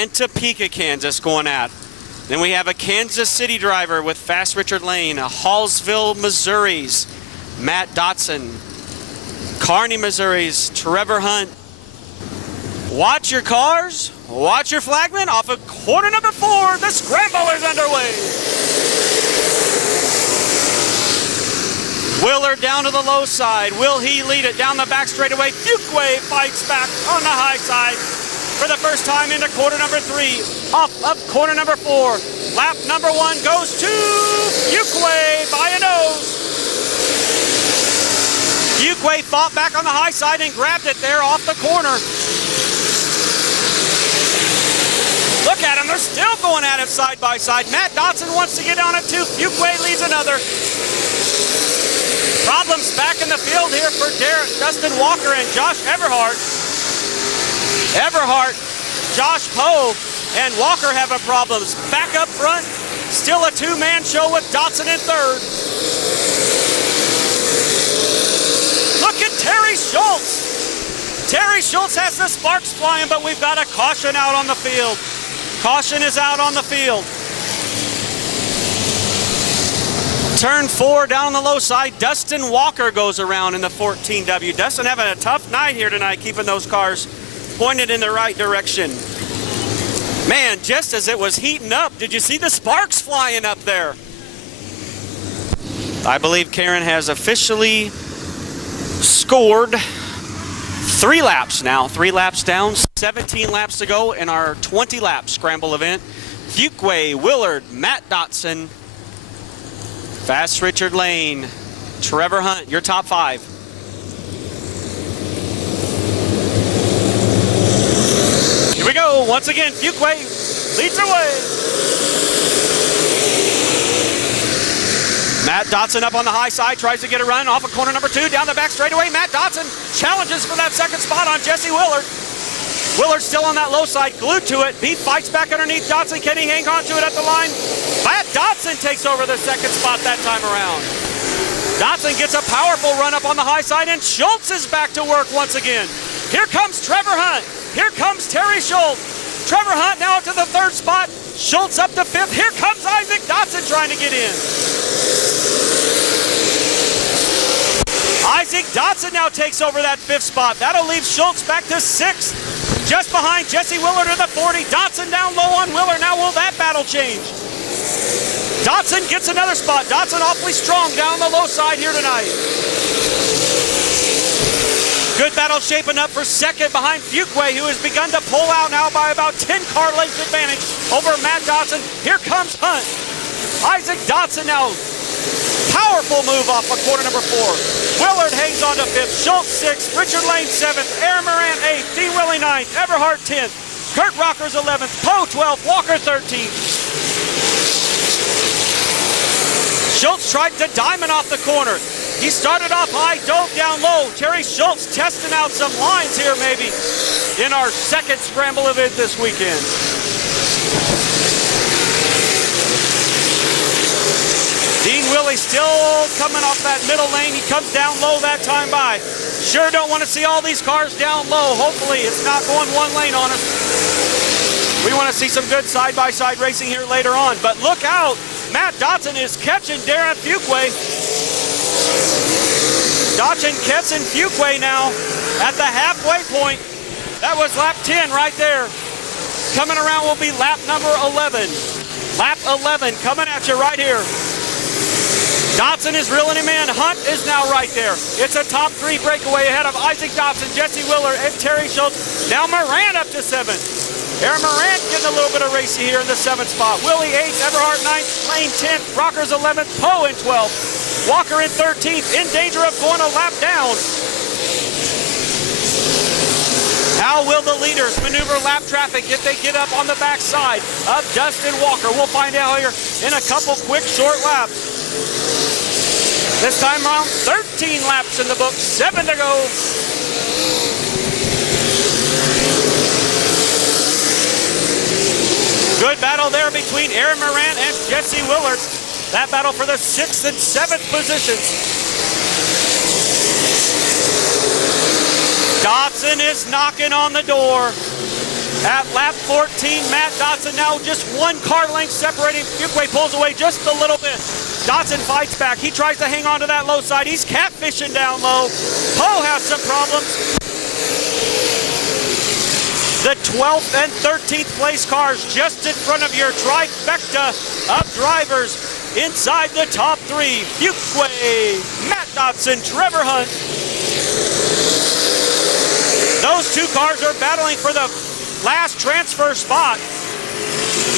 and Topeka, Kansas going at. Then we have a Kansas City driver with Fast Richard Lane, Hallsville, Missouri's Matt Dotson, Kearney, Missouri's Trevor Hunt. Watch your cars, watch your flagman. Off of corner number 4, the scramble is underway. Willard down to the low side. Will he lead it down the back straightaway? Fuquay fights back on the high side for the first time into corner number 3. Off of corner number 4. Lap number 1 goes to Fuquay by a nose. Fuquay fought back on the high side and grabbed it there off the corner. Look at them, they're still going at it side by side. Matt Dotson wants to get on it too. Fuquay leads another. Problems back in the field here for Dustin Walker and Josh Everhart. Everhart, Josh Poe, and Walker have a problems. Back up front, still a two-man show with Dotson in third. Look at Terry Schultz. Terry Schultz has the sparks flying, but we've got a caution out on the field. Caution is out on the field. Turn 4 down on the low side. Dustin Walker goes around in the 14W. Dustin having a tough night here tonight, keeping those cars pointed in the right direction. Man, just as it was heating up, did you see the sparks flying up there? I believe Karen has officially scored 3 laps now. 3 laps down, 17 laps to go in our 20-lap scramble event. Fuquay, Willard, Matt Dotson, Fast Richard Lane, Trevor Hunt, your top 5. Here we go. Once again, Fuquay leads away. Matt Dotson up on the high side, tries to get a run off of corner number 2, down the back straightaway. Matt Dotson challenges for that second spot on Jesse Willard. Willard still on that low side, glued to it. He fights back underneath Dotson. Can he hang on to it at the line? Matt Dotson takes over the second spot that time around. Dotson gets a powerful run up on the high side, and Schultz is back to work once again. Here comes Trevor Hunt. Here comes Terry Schultz. Trevor Hunt now up to the 3rd spot. Schultz up to 5th. Here comes Isaac Dotson trying to get in. Isaac Dotson now takes over that 5th spot. That'll leave Schultz back to 6th. Just behind Jesse Willard in the 40. Dotson down low on Willard. Now will that battle change? Dotson gets another spot. Dotson awfully strong down the low side here tonight. Good battle shaping up for 2nd behind Fuquay, who has begun to pull out now by about 10 car length advantage over Matt Dotson. Here comes Hunt. Isaac Dotson now. Powerful move off of corner number 4. Willard hangs on to 5th. Schultz 6th. Richard Lane 7th. Aaron Moran 8th. D. Willie 9th. Everhart 10th. Kurt Rockers 11th. Poe 12th. Walker 13th. Schultz tried to diamond off the corner. He started off high, dove down low. Terry Schultz testing out some lines here maybe in our 2nd scramble event this weekend. Dean Willie still coming off that middle lane. He comes down low that time by. Sure don't want to see all these cars down low. Hopefully it's not going one lane on us. We want to see some good side-by-side racing here later on. But look out. Matt Dotson is catching Darren Fuquay. Dotson catching Fuquay now at the halfway point. That was lap 10 right there. Coming around will be lap number 11. Lap 11 coming at you right here. Dotson is reeling him in. Hunt is now right there. It's a top 3 breakaway ahead of Isaac Dotson, Jesse Willard, and Terry Schultz. Now Moran up to 7th. Aaron Moran getting a little bit of racy here in the 7th spot. Willie 8th, Everhart 9th, Lane 10th, Rockers 11th, Poe in 12th, Walker in 13th, in danger of going a lap down. How will the leaders maneuver lap traffic if they get up on the backside of Dustin Walker? We'll find out here in a couple quick short laps. This time around, 13 laps in the book, 7 to go. Good battle there between Aaron Moran and Jesse Willard. That battle for the 6th and 7th positions. Dotson is knocking on the door. At lap 14, Matt Dotson now just one car length separating. Fuquay pulls away just a little bit. Dotson fights back. He tries to hang on to that low side. He's catfishing down low. Poe has some problems. The 12th and 13th place cars just in front of your trifecta of drivers inside the top three. Fuquay, Matt Dotson, Trevor Hunt. Those two cars are battling for the last transfer spot.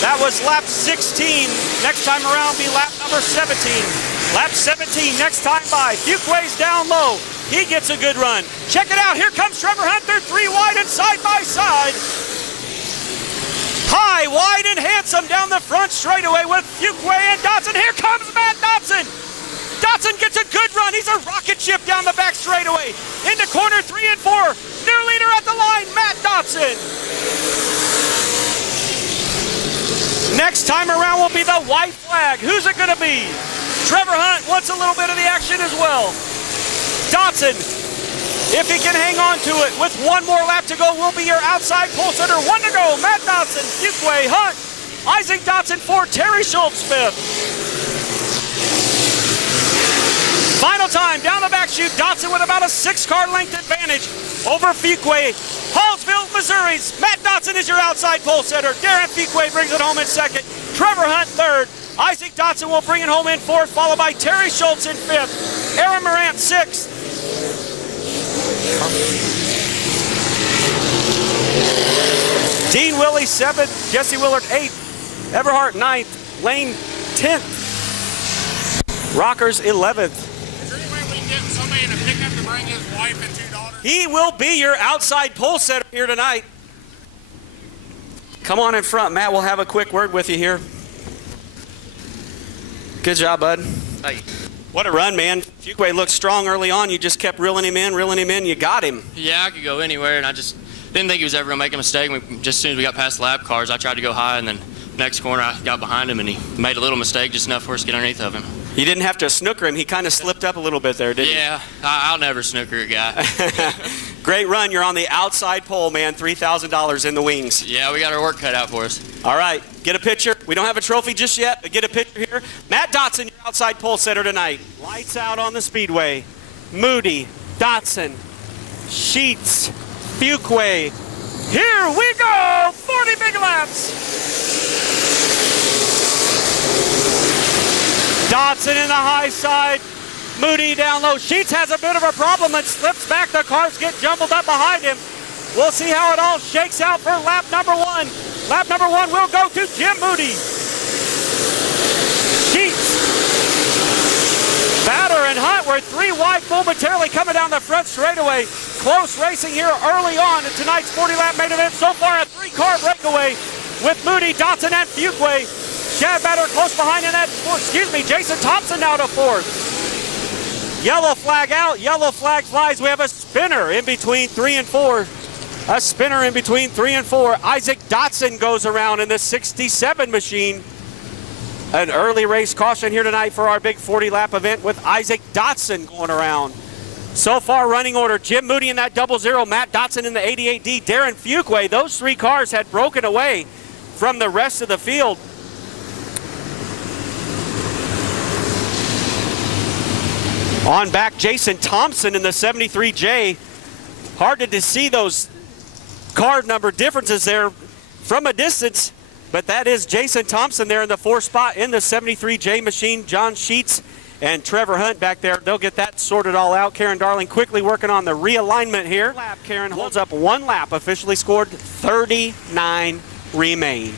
That was lap 16. Next time around will be lap number 17. Lap 17 next time by. Fuquay's down low. He gets a good run. Check it out. Here comes Trevor Hunt. They're three wide and side by side. High, wide, and handsome down the front straightaway with Fuquay and Dotson. Here comes Matt Dotson. Dotson gets a good run. He's a rocket ship down the back straightaway. Into corner 3 and 4. New leader at the line, Matt Dotson. Next time around will be the white flag. Who's it going to be? Trevor Hunt wants a little bit of the action as well. Dotson, if he can hang on to it with one more lap to go, will be your outside pole sitter. One to go. Matt Dotson, Fuquay, Hunt, Isaac Dotson fourth, Terry Schultz fifth. Final time down the back chute. Dotson with about a 6-car length advantage over Fuquay. Hallsville, Missouri's Matt Dotson is your outside pole sitter. Darren Fuquay brings it home in second. Trevor Hunt third. Isaac Dotson will bring it home in fourth, followed by Terry Schultz in fifth. Aaron Morant sixth. Dean Willie seventh. Jesse Willard eighth. Everhart ninth. Lane 10th. Rockers 11th. Is there any way we can get somebody in a pickup to bring his wife and 2 daughters? He will be your outside pole setter here tonight. Come on in front. Matt will have a quick word with you here. Good job, bud. Hey. What a run, man. Fuquay looked strong early on. You just kept reeling him in. You got him. Yeah, I could go anywhere, and I just didn't think he was ever going to make a mistake. Just as soon as we got past the lap cars, I tried to go high, and then next corner I got behind him, and he made a little mistake, just enough for us to get underneath of him. You didn't have to snooker him. He kind of slipped up a little bit there, didn't he? Yeah, I'll never snooker a guy. Great run. You're on the outside pole, man. $3,000 in the wings. Yeah, we got our work cut out for us. All right, get a picture. We don't have a trophy just yet, but get a picture here. Matt Dotson, your outside pole setter tonight. Lights out on the speedway. Moody, Dotson, Sheets, Fuquay. Here we go! 40 big laps. Dotson in the high side. Moody down low. Sheets has a bit of a problem and slips back. The cars get jumbled up behind him. We'll see how it all shakes out for lap number 1. Lap number 1 will go to Jim Moody. Sheets, Batter and Hunt were 3 wide momentarily coming down the front straightaway. Close racing here early on in tonight's 40-lap main event. So far a 3-car breakaway with Moody, Dotson, and Fuquay. Chad Batter close behind in that, Jason Thompson now to 4th. Yellow flag out, yellow flag flies. We have a spinner in between 3 and 4. A spinner in between 3 and 4. Isaac Dotson goes around in the 67 machine. An early race caution here tonight for our big 40-lap event with Isaac Dotson going around. So far running order, Jim Moody in that 00, Matt Dotson in the 88D, Darren Fuquay. Those 3 cars had broken away from the rest of the field. On back, Jason Thompson in the 73J. Hard to see those card number differences there from a distance, but that is Jason Thompson there in the 4th spot in the 73J machine. John Sheets and Trevor Hunt back there. They'll get that sorted all out. Karen Darling quickly working on the realignment here. Karen holds up 1 lap, officially scored. 39 remain.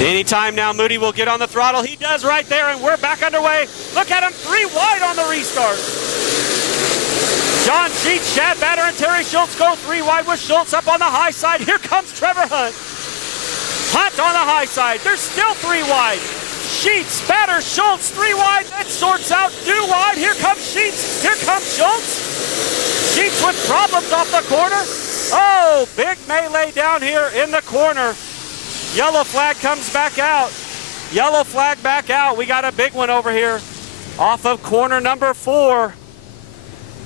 Anytime now, Moody will get on the throttle. He does right there, and we're back underway. Look at him, 3 wide on the restart. John Sheets, Chad Batter, and Terry Schultz go 3 wide with Schultz up on the high side. Here comes Trevor Hunt. Hunt on the high side. There's still 3 wide. Sheets, Batter, Schultz, 3 wide. That sorts out 2 wide. Here comes Sheets. Here comes Schultz. Sheets with problems off the corner. Oh, big melee down here in the corner. Yellow flag comes back out. Yellow flag back out. We got a big one over here off of corner number 4.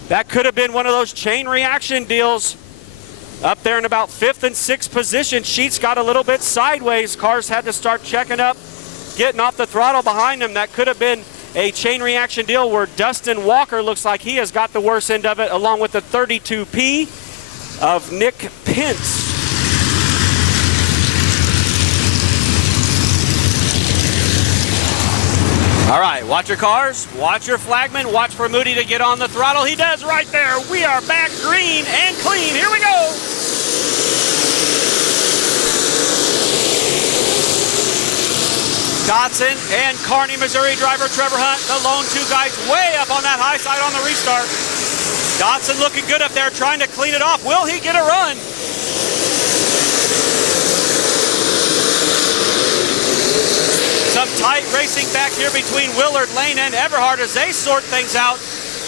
That could have been one of those chain reaction deals. Up there in about 5th and 6th position. Sheets got a little bit sideways. Cars had to start checking up, getting off the throttle behind them. That could have been a chain reaction deal where Dustin Walker looks like he has got the worst end of it, along with the 32P of Nick Pence. All right, watch your cars, watch your flagman, watch for Moody to get on the throttle. He does right there. We are back green and clean. Here we go. Dotson and Kearney, Missouri driver Trevor Hunt, the lone two guys way up on that high side on the restart. Dotson looking good up there, trying to clean it off. Will he get a run? Some tight racing back here between Willard Lane and Everhart as they sort things out.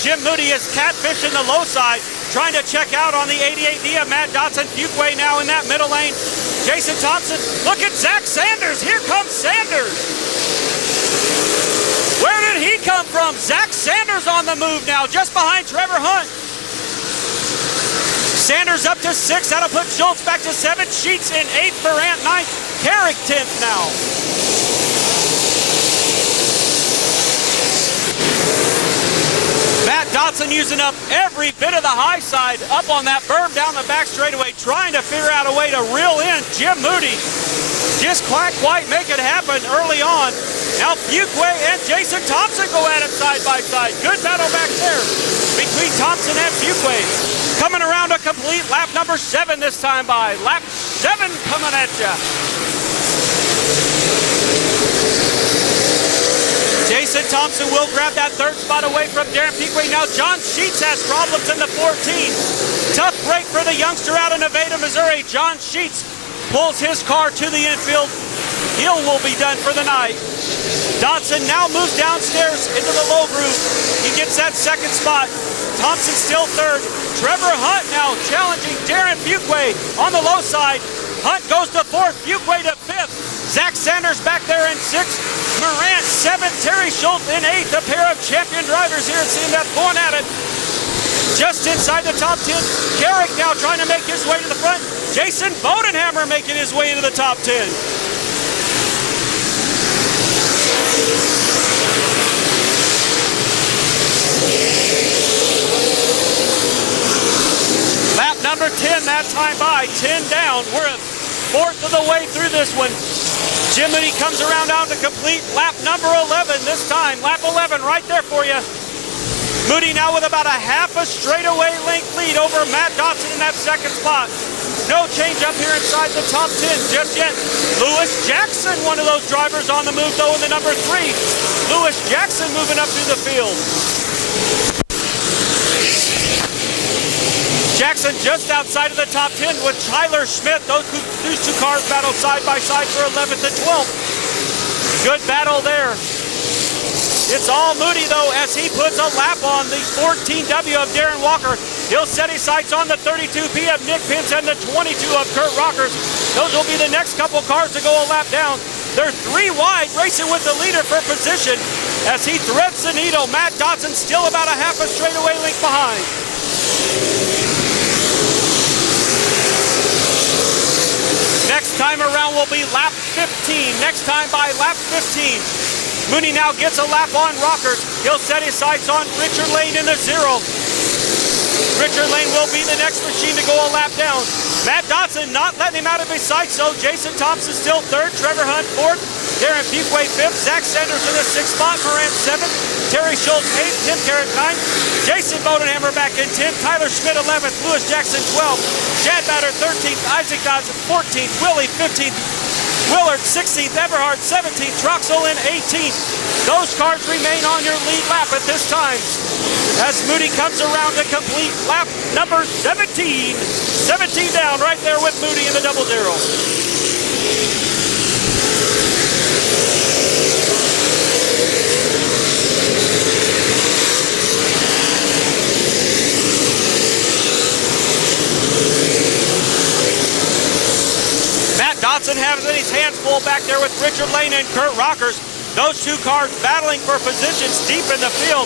Jim Moody is catfishing the low side, trying to check out on the 88D of Matt Dotson. Fuquay now in that middle lane. Jason Thompson, look at Zach Sanders. Here comes Sanders. Where did he come from? Zach Sanders on the move now, just behind Trevor Hunt. Sanders up to 6th. That'll put Schultz back to 7th. Sheets in 8th. Morant 9th. Carrick 10th now. Matt Dotson using up every bit of the high side up on that berm down the back straightaway, trying to figure out a way to reel in Jim Moody. Just can't quite make it happen early on. Now Fuquay and Jason Thompson go at it side by side. Good battle back there between Thompson and Fuquay. Coming around a complete lap number 7 this time by. Lap 7 coming at ya. Jason Thompson will grab that 3rd spot away from Darren Fuquay. Now John Sheets has problems in the 14. Tough break for the youngster out of Nevada, Missouri. John Sheets pulls his car to the infield. Hill will be done for the night. Dotson now moves downstairs into the low groove. He gets that 2nd spot. Thompson still 3rd. Trevor Hunt now challenging Darren Fuquay on the low side. Hunt goes to 4th, Fuquay to 5th. Zach Sanders back there in 6th. Morant 7th, Terry Schultz in 8th. A pair of champion drivers here at CMS going at it. Just inside the top 10. Carrick now trying to make his way to the front. Jason Bodenhammer making his way into the top 10. Lap number 10 that time by. 10 down. We're a 4th of the way through this one. Jim Moody comes around down to complete lap number 11 this time. Lap 11 right there for you. Moody now with about a half a straightaway length lead over Matt Dotson in that 2nd spot. No change up here inside the top 10 just yet. Lewis Jackson, one of those drivers on the move though in the number 3. Lewis Jackson moving up through the field. Jackson just outside of the top 10 with Tyler Schmidt. Those two cars battle side by side for 11th and 12th. Good battle there. It's all Moody though as he puts a lap on the 14W of Darren Walker. He'll set his sights on the 32P of Nick Pence and the 22 of Kurt Rockers. Those will be the next couple cars to go a lap down. They're 3 wide racing with the leader for position as he threads the needle. Matt Dotson still about a half a straightaway length behind. Next time around will be lap 15. Next time by lap 15. Mooney now gets a lap on Rockers. He'll set his sights on Richard Lane in the 0. Richard Lane will be the next machine to go a lap down. Matt Dotson not letting him out of his sights, so Jason Thompson still 3rd. Trevor Hunt 4th. Darren Fuquay 5th. Zach Sanders in the 6th spot. Morant 7th. Terry Schultz 8th. Tim Carrick 9th. Jason Bodenhammer back in 10th. Tyler Schmidt 11th. Lewis Jackson 12th. Chad Batter 13th. Isaac Dodson 14th. Willie 15th. Willard 16th. Everhart 17th. Troxel in 18th. Those cars remain on your lead lap at this time as Moody comes around to complete lap number 17. 17 down right there with Moody in the 00. Dotson has his hands full back there with Richard Lane and Kurt Rockers. Those two cars battling for positions deep in the field,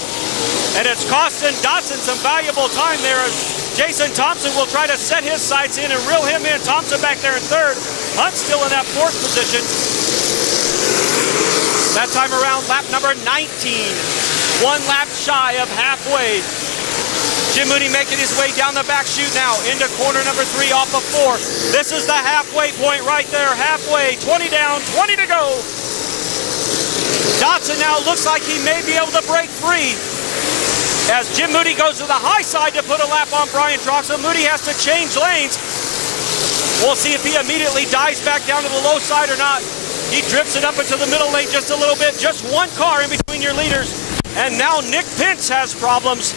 and it's costing Dotson some valuable time there as Jason Thompson will try to set his sights in and reel him in. Thompson back there in third. Hunt still in that fourth position. That time around, lap number 19. 1 lap shy of halfway. Jim Moody making his way down the back chute now into corner number 3 off of 4. This is the halfway point right there. Halfway, 20 down, 20 to go. Dotson now looks like he may be able to break free as Jim Moody goes to the high side to put a lap on Brian Troxel. Moody has to change lanes. We'll see if he immediately dives back down to the low side or not. He drifts it up into the middle lane just a little bit. Just one car in between your leaders. And now Nick Pence has problems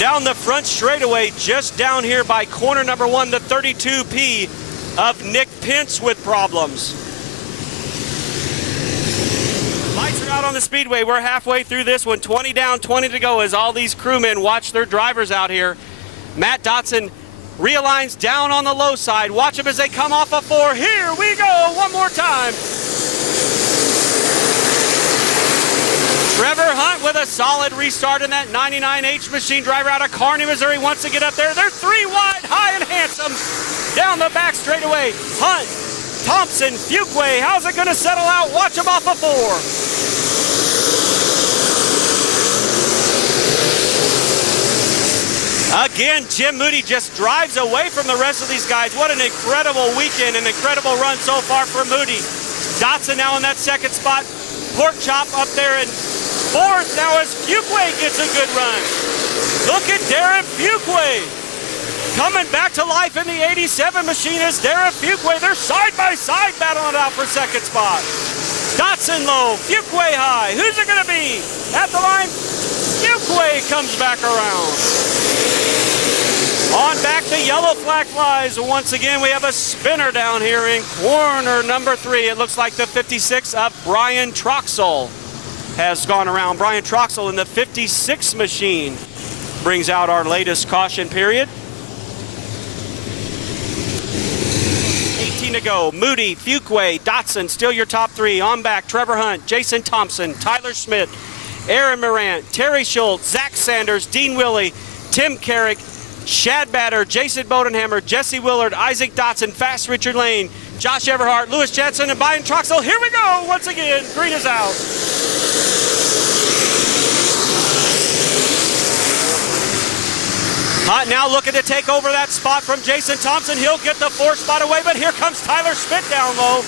down the front straightaway, just down here by corner number 1, the 32P of Nick Pence with problems. Lights are out on the speedway. We're halfway through this one. 20 down, 20 to go as all these crewmen watch their drivers out here. Matt Dotson realigns down on the low side. Watch them as they come off of 4. Here we go, one more time. Trevor Hunt with a solid restart in that 99H machine. Driver out of Kearney, Missouri wants to get up there. They're 3 wide, high and handsome. Down the back straightaway. Hunt, Thompson, Fuquay. How's it going to settle out? Watch them off of 4. Again, Jim Moody just drives away from the rest of these guys. What an incredible weekend, an incredible run so far for Moody. Dotson now in that second spot. Pork Chop up there in fourth now as Fuquay gets a good run. Look at Darren Fuquay. Coming back to life in the 87 machine is Darren Fuquay. They're side by side battling it out for second spot. Dotson low, Fuquay high. Who's it going to be? At the line, Fuquay comes back around. On back, the yellow flag flies. Once again, we have a spinner down here in corner number 3. It looks like the 56 of Brian Troxel has gone around. Brian Troxel in the 56 machine brings out our latest caution period. 18 to go. Moody, Fuquay, Dotson, still your top 3. On back, Trevor Hunt, Jason Thompson, Tyler Schmidt, Aaron Morant, Terry Schultz, Zach Sanders, Dean Willey, Tim Carrick, Shad Batter, Jason Bodenhammer, Jesse Willard, Isaac Dotson, Fast Richard Lane, Josh Everhart, Lewis Jensen, and Brian Troxel. Here we go once again. Green is out. Hunt now looking to take over that spot from Jason Thompson. He'll get the 4th spot away, but here comes Tyler Schmidt down low.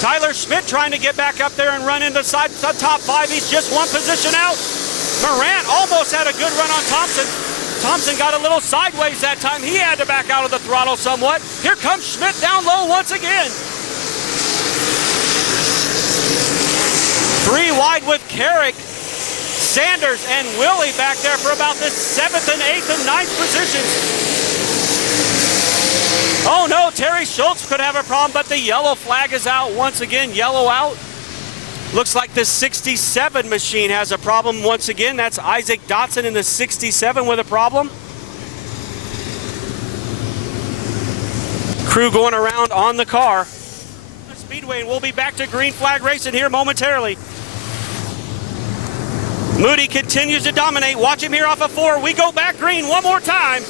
Tyler Schmidt trying to get back up there and run into the top 5. He's just one position out. Morant almost had a good run on Thompson. Thompson got a little sideways that time. He had to back out of the throttle somewhat. Here comes Schmidt down low once again. 3 wide with Carrick, Sanders, and Willey back there for about the 7th and 8th and 9th positions. Oh no, Terry Schultz could have a problem, but the yellow flag is out once again. Yellow out. Looks like the 67 machine has a problem once again. That's Isaac Dotson in the 67 with a problem. Crew going around on the car. Speedway, and we'll be back to green flag racing here momentarily. Moody continues to dominate. Watch him here off of 4. We go back green one more time.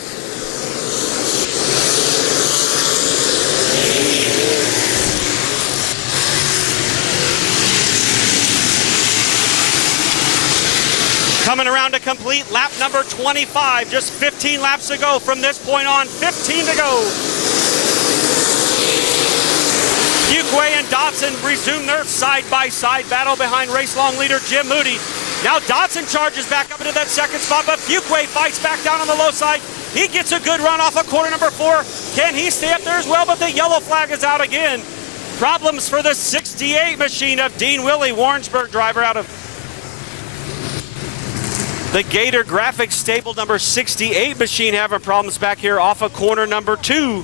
Coming around to complete lap number 25. Just 15 laps to go from this point on. 15 to go. Fuquay and Dotson resume their side-by-side battle behind race-long leader Jim Moody. Now Dotson charges back up into that second spot, but Fuquay fights back down on the low side. He gets a good run off of corner number 4. Can he stay up there as well? But the yellow flag is out again. Problems for the 68 machine of Dean Willey, Warrensburg driver out of the Gator Graphics stable. Number 68 machine having problems back here off of corner number 2.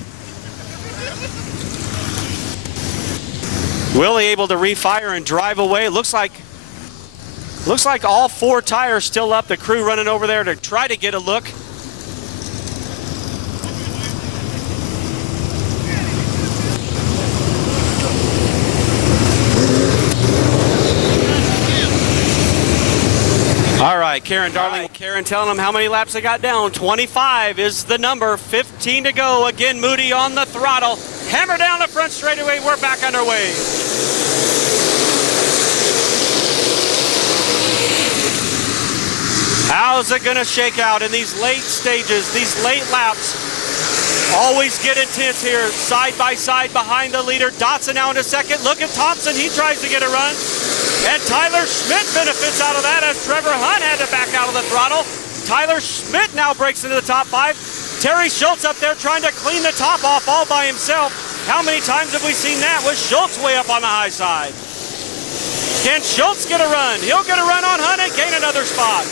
Willey able to refire and drive away. Looks like all 4 tires still up. The crew running over there to try to get a look. Karen Darling. Karen telling them how many laps they got down. 25 is the number. 15 to go. Again, Moody on the throttle. Hammer down the front straightaway. We're back underway. How's it going to shake out in these late stages, these late laps? Always get intense here, side by side behind the leader. Dotson now in a second. Look at Thompson. He tries to get a run. And Tyler Schmidt benefits out of that as Trevor Hunt had to back out of the throttle. Tyler Schmidt now breaks into the top 5. Terry Schultz up there trying to clean the top off all by himself. How many times have we seen that with Schultz way up on the high side? Can Schultz get a run? He'll get a run on Hunt and gain another spot.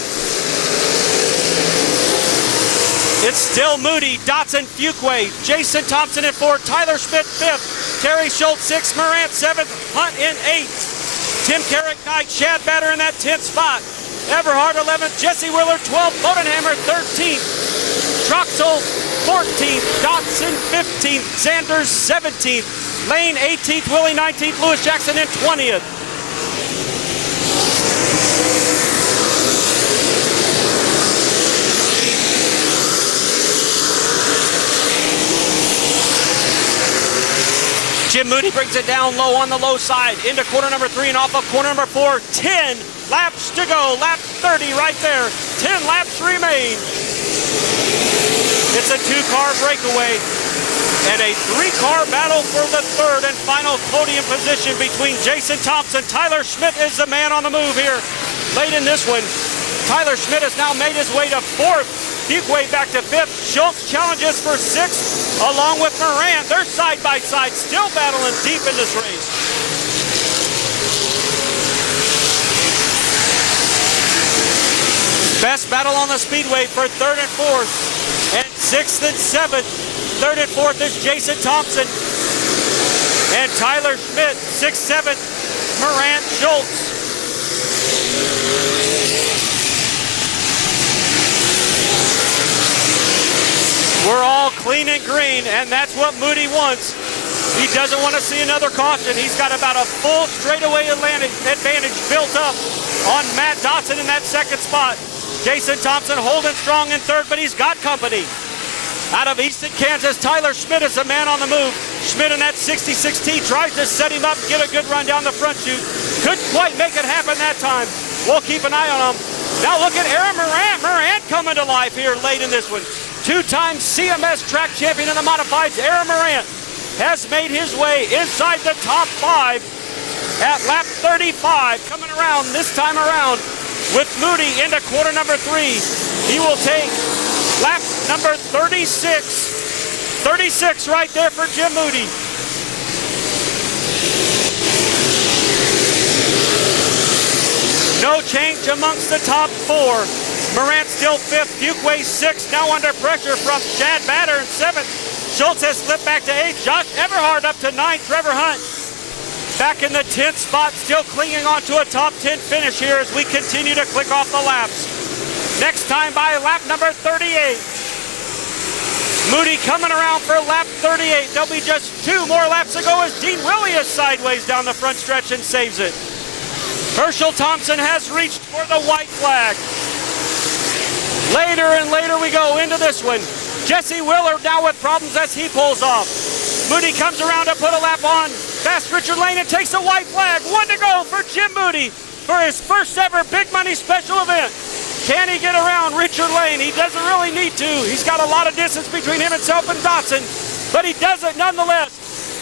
It's still Moody, Dotson, Fuquay, Jason Thompson in 4th, Tyler Schmidt 5th, Terry Schultz 6th, Morant 7th, Hunt in 8th, Tim Carrick 9th, Chad Batter in that 10th spot, Everhart 11th, Jesse Willer 12th, Bodenhammer 13th, Troxel 14th, Dotson 15th, Sanders 17th, Lane 18th, Willie 19th, Lewis Jackson in 20th. Jim Moody brings it down low on the low side into corner number 3 and off of corner number 4. 10 laps to go. Lap 30 right there. 10 laps remain. It's a 2-car breakaway and a 3-car battle for the 3rd and final podium position between Jason Thompson. Tyler Schmidt is the man on the move here late in this one. Tyler Schmidt has now made his way to 4th. Fuquay back to 5th. Schultz challenges for 6th along with Moran. They're side by side, still battling deep in this race. Best battle on the speedway for 3rd and 4th. And 6th and 7th. 3rd and 4th is Jason Thompson. And Tyler Schmidt, 6th, 7th, Moran, Schultz. We're all clean and green, and that's what Moody wants. He doesn't want to see another caution. He's got about a full straightaway advantage built up on Matt Dotson in that 2nd spot. Jason Thompson holding strong in 3rd, but he's got company. Out of Easton, Kansas, Tyler Schmidt is the man on the move. Schmidt in that 66T tries to set him up, get a good run down the front chute. Couldn't quite make it happen that time. We'll keep an eye on him. Now look at Aaron Morant. Morant coming to life here late in this one. 2-time CMS track champion in the modifieds, Aaron Morant, has made his way inside the top 5 at lap 35. Coming around this time around with Moody into corner number 3. He will take lap number 36. 36 right there for Jim Moody. No change amongst the top 4. Morant still 5th, Fuquay 6th, now under pressure from Chad Batter in 7th. Schultz has slipped back to 8th. Josh Everhart up to 9th. Trevor Hunt back in the 10th spot, still clinging on to a top 10 finish here as we continue to click off the laps. Next time by lap number 38. Moody coming around for lap 38. There'll be just 2 more laps to go as Dean Willie is sideways down the front stretch and saves it. Herschel Thompson has reached for the white flag. Later and later we go into this one. Jesse Willer now with problems as he pulls off. Moody comes around to put a lap on. Past Richard Lane and takes the white flag. 1 to go for Jim Moody for his first ever big money special event. Can he get around Richard Lane? He doesn't really need to. He's got a lot of distance between himself and Dotson, but he does it nonetheless.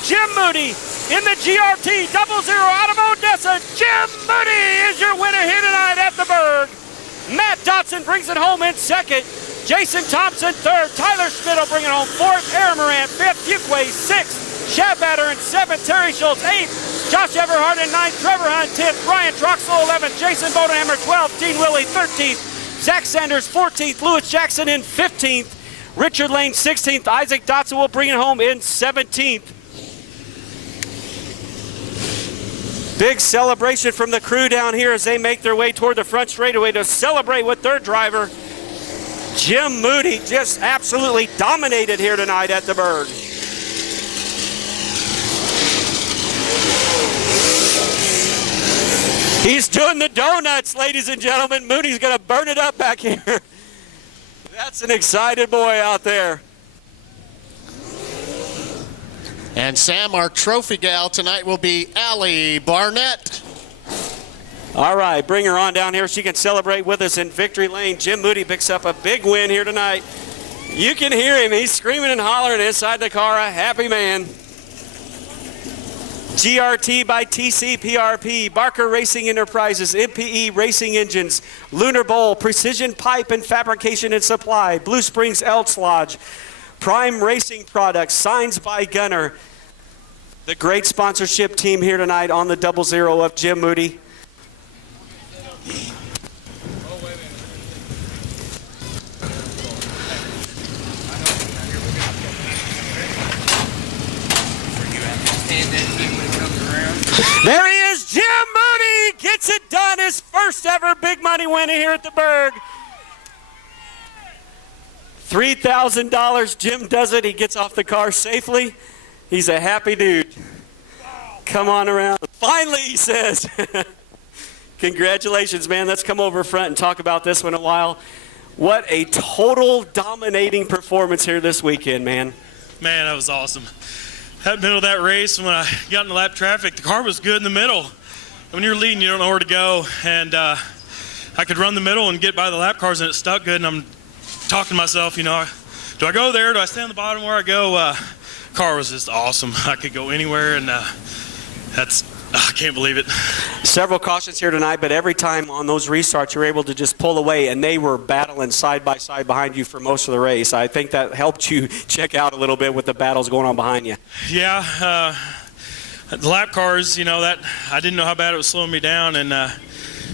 Jim Moody in the GRT 00 out of Odessa. Jim Moody is your winner here tonight at the Berg. Matt Dotson brings it home in 2nd. Jason Thompson 3rd. Tyler Schmidt will bring it home 4th. Aaron Morant 5th. Fuquay 6th. Chad Batter in 7th. Terry Schultz 8th. Josh Everhart in 9th. Trevor Hunt 10th. Brian Troxel 11th. Jason Bodenhammer 12th. Dean Willie 13th. Zach Sanders 14th. Lewis Jackson in 15th. Richard Lane 16th. Isaac Dotson will bring it home in 17th. Big celebration from the crew down here as they make their way toward the front straightaway to celebrate with their driver. Jim Moody just absolutely dominated here tonight at the Berg. He's doing the donuts, ladies and gentlemen. Moody's going to burn it up back here. That's an excited boy out there. And Sam, our trophy gal tonight will be Allie Barnett. All right, bring her on down here. She can celebrate with us in victory lane. Jim Moody picks up a big win here tonight. You can hear him. He's screaming and hollering inside the car, a happy man. GRT by TCPRP, Barker Racing Enterprises, MPE Racing Engines, Lunar Bowl, Precision Pipe and Fabrication and Supply, Blue Springs Elks Lodge, Prime Racing Products, Signs by Gunner. The great sponsorship team here tonight on the 00 of Jim Moody. There he is, Jim Moody gets it done, his first ever big money winner here at the Berg. $3,000, Jim does it, he gets off the car safely. He's a happy dude. Come on around. Finally, he says. Congratulations, man. Let's come over front and talk about this one a while. What a total dominating performance here this weekend, man. Man, that was awesome. That middle of that race, when I got in the lap traffic, the car was good in the middle. When you're leading, you don't know where to go. And I could run the middle and get by the lap cars, and it stuck good. And I'm talking to myself, you know, do I go there? Do I stay on the bottom where I go? Car was just awesome. I could go anywhere, and I can't believe it. Several cautions here tonight, but every time on those restarts, you were able to just pull away, and they were battling side by side behind you for most of the race. I think that helped you check out a little bit with the battles going on behind you. Yeah, the lap cars, you know, that I didn't know how bad it was slowing me down, and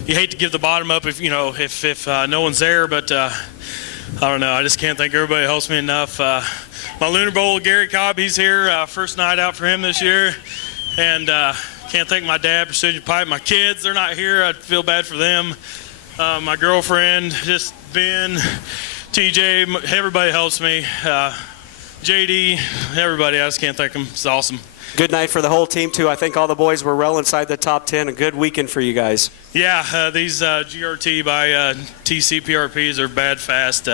you hate to give the bottom up if if no one's there, but I don't know. I just can't thank everybody who helps me enough. My Lunar Bowl, Gary Cobb, he's here. First night out for him this year, and can't thank my dad, Precision Pipe. My kids, they're not here. I feel bad for them. My girlfriend, just Ben, TJ, everybody helps me. JD, everybody, I just can't thank them. It's awesome. Good night for the whole team, too. I think all the boys were well inside the top 10. A good weekend for you guys. Yeah, these GRT by TCPRPs are bad fast.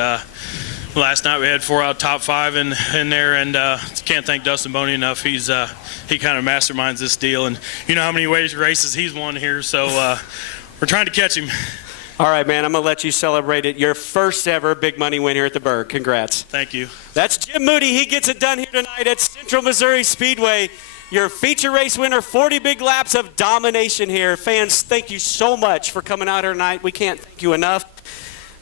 Last night we had 4 out of top 5 in there, and can't thank Dustin Boney enough. He kind of masterminds this deal, and you know how many races he's won here, so we're trying to catch him. All right, man, I'm going to let you celebrate it. Your first ever big money win here at the Berg. Congrats. Thank you. That's Jim Moody. He gets it done here tonight at Central Missouri Speedway. Your feature race winner, 40 big laps of domination here. Fans, thank you so much for coming out here tonight. We can't thank you enough.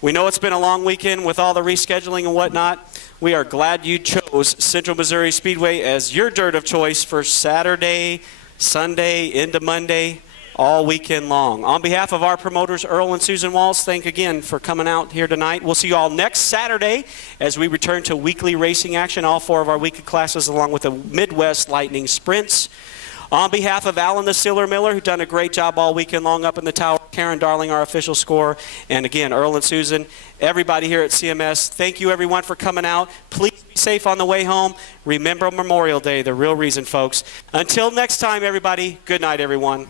We know it's been a long weekend with all the rescheduling and whatnot. We are glad you chose Central Missouri Speedway as your dirt of choice for Saturday, Sunday, into Monday, all weekend long. On behalf of our promoters, Earl and Susan Walls, thank again for coming out here tonight. We'll see you all next Saturday as we return to weekly racing action, all 4 of our weekly classes, along with the Midwest Lightning Sprints. On behalf of Alan the Sealer Miller, who's done a great job all weekend long up in the tower, Karen Darling, our official scorer, and again, Earl and Susan, everybody here at CMS, thank you everyone for coming out. Please be safe on the way home. Remember Memorial Day, the real reason, folks. Until next time, everybody, good night, everyone.